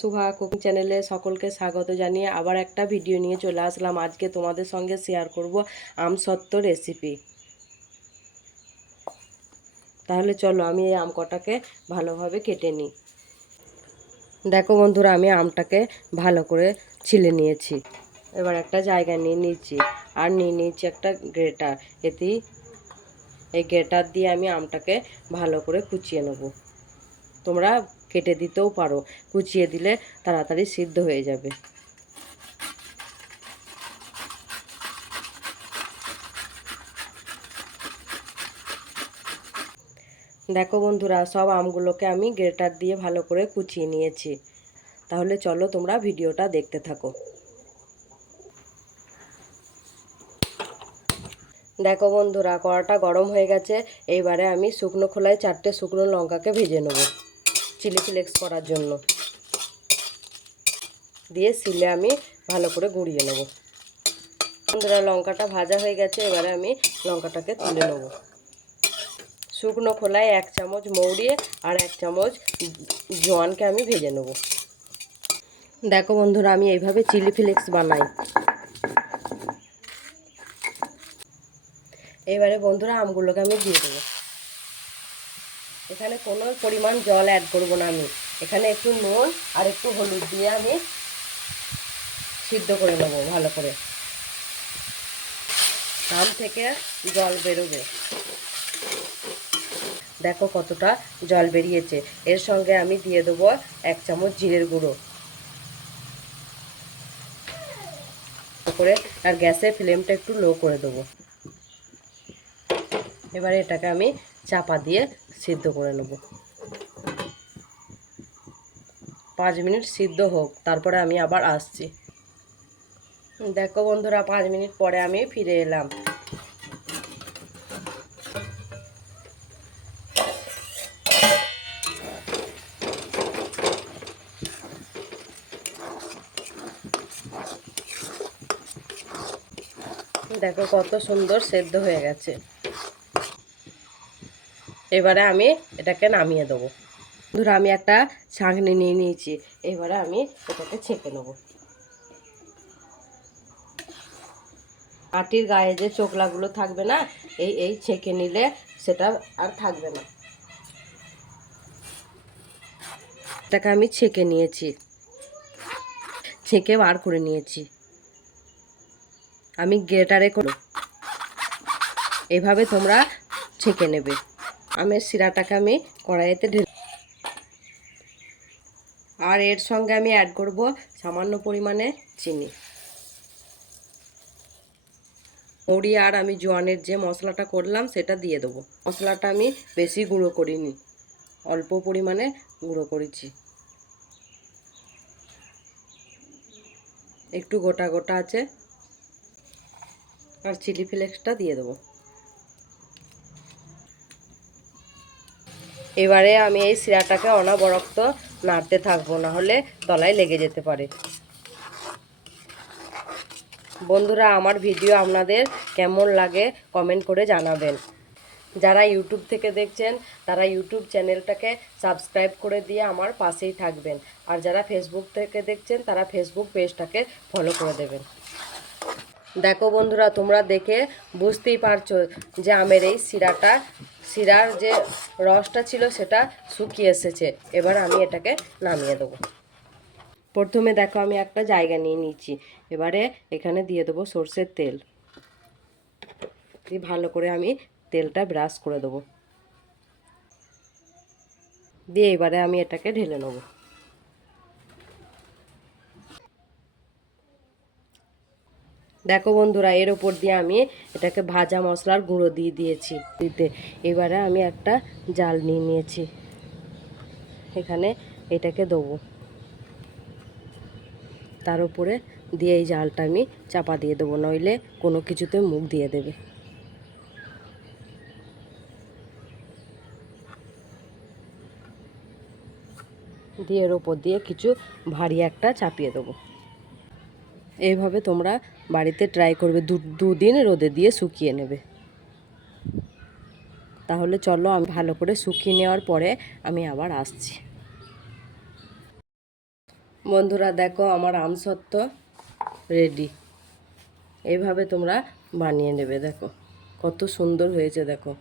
সুহা cooking চ্যানেলে সকলকে স্বাগত জানিয়ে আবার একটা ভিডিও নিয়ে চলে আসলাম। আজকে তোমাদের সঙ্গে শেয়ার করব আমসত্ত্ব রেসিপি তাহলে চলো আমি এই আম কটাকে ভালোভাবে কেটে নিই। দেখো বন্ধুরা, আমি আমটাকে ভালো করে ছিলে নিয়েছি। এবার একটা জায়গা নিয়ে নিয়েছি আর নিয়ে নিয়েছি একটা গ্রেটার এতেই এই গ্রেটার দিয়ে আমি আমটাকে ভালো করে কুচিয়ে নেব। তোমরা কেটে দিতেও পারো। কুচিয়ে দিলে তাড়াতাড়ি সিদ্ধ হয়ে যাবে। দেখো বন্ধুরা, সব আমগুলোকে আমি গ্রেটার দিয়ে ভালো করে কুচিয়ে নিয়েছি। তাহলে চলো তোমরা ভিডিওটা দেখতে থাকো। দেখো বন্ধুরা, কড়াটা গরম হয়ে গেছে। এইবারে আমি শুকনো খোলায় চারটে শুকনো লঙ্কাকে ভেজে নেব। চিলি ফ্লেক্স করার জন্য। দিয়ে সিলে আমি ভালো করে গুঁড়িয়ে নেব। বন্ধুরা, লঙ্কাটা ভাজা হয়ে গেছে, এবারে আমি লঙ্কাটাকে তুলে নেব। শুকনো খোলায় এক চামচ মৌরি আর এক চামচ জোয়ানকে আমি ভেজে নেব। দেখো বন্ধুরা, আমি এইভাবে চিলি ফ্লেক্স বানাই। এবারে বন্ধুরা, আমগুলোকে আমি দিয়ে দেবো। এখানে কোনো পরিমাণ জল অ্যাড করব না আমি। এখানে একটু নুন আর একটু হলুদ দিয়ে আমি সিদ্ধ করে নেব ভালো করে। আম থেকে জল বেরোবে। দেখো কতটা জল বেরিয়েছে। এর সঙ্গে আমি দিয়ে দেবো এক চামচ জিরের গুঁড়ো। করে আর গ্যাসের ফ্লেমটা একটু লো করে দেবো। এবারে এটাকে আমি চাপা দিয়ে সিদ্ধ করে নেব। পাঁচ মিনিট সিদ্ধ হোক, তারপরে আমি আবার আসছি। দেখো বন্ধুরা, পাঁচ মিনিট পরে আমি ফিরে এলাম। দেখো কত সুন্দর সেদ্ধ হয়ে গেছে। এবারে আমি এটাকে নামিয়ে দেবো। ধরো আমি একটা ছাঁকনি নিয়ে নিয়েছি, এবারে আমি এটাকে ছেঁকে নেব। আটির গায়ে যে চোখলাগুলো থাকবে না, এই এই ছেঁকে নিলে সেটা আর থাকবে না। এটাকে আমি ছেঁকে নিয়েছি। ছেঁকে বার করে নিয়েছি। আমি গ্রেটারে করে এভাবে তোমরা ছেঁকে নেবে। আমের শিরাটাকে আমি কড়াইতে ঢেলে আর এর সঙ্গে আমি অ্যাড করব সামান্য পরিমাণে চিনি। মুড়ি আর আমি জোয়ানের যে মশলাটা করলাম সেটা দিয়ে দেবো। মশলাটা আমি বেশি গুঁড়ো করিনি, অল্প পরিমাণে গুঁড়ো করেছি। একটু গোটা গোটা আছে। আর চিলি ফ্লেক্সটা দিয়ে দেবো। এবারে আমি এই শিরাটাকে অনাবরক্ত নাড়তে থাকব না হলে তলায় লেগে যেতে পারে। বন্ধুরা, আমার ভিডিও আপনাদের কেমন লাগে কমেন্ট করে জানাবেন। যারা ইউটিউব থেকে দেখছেন, তারা ইউটিউব চ্যানেলটাকে সাবস্ক্রাইব করে দিয়ে আমার পাশেই থাকবেন। আর যারা ফেসবুক থেকে দেখছেন, তারা ফেসবুক পেজটাকে ফলো করে দেবেন। দেখো বন্ধুরা, তোমরা দেখে বুঝতেই পারছ যে আমের এই শিরাটা, শিরার যে রসটা ছিল সেটা শুকিয়ে এসেছে। এবার আমি এটাকে নামিয়ে দেবো। প্রথমে দেখো, আমি একটা জায়গা নিয়ে নিচ্ছি। এবারে এখানে দিয়ে দেবো সর্ষের তেল। দিয়ে ভালো করে আমি তেলটা ব্রাশ করে দেবো। দিয়ে এবারে আমি এটাকে ঢেলে নেব। দেখো বন্ধুরা, এর ওপর দিয়ে আমি এটাকে ভাজা মশলার গুঁড়ো দিয়ে দিয়েছি। দিতে এবারে আমি একটা জাল নিয়ে নিয়েছি। এখানে এটাকে দেবো। তার উপরে দিয়ে এই জালটা আমি চাপা দিয়ে দেবো, নইলে কোনো কিছুতে মুখ দিয়ে দেবে। দিয়ে এর ওপর দিয়ে কিছু ভারী একটা চাপিয়ে দেবো। এইভাবে তোমরা বাড়িতে ট্রাই করবে। দু, দুদিন রোদে দিয়ে শুকিয়ে নেবে। তাহলে চলো আমি ভালো করে শুকিয়ে নেওয়ার পরে আমি আবার আসছি। বন্ধুরা, দেখো আমার আমসত্ত্ব রেডি এইভাবে তোমরা বানিয়ে নেবে, দেখো। কত সুন্দর হয়েছে, দেখো।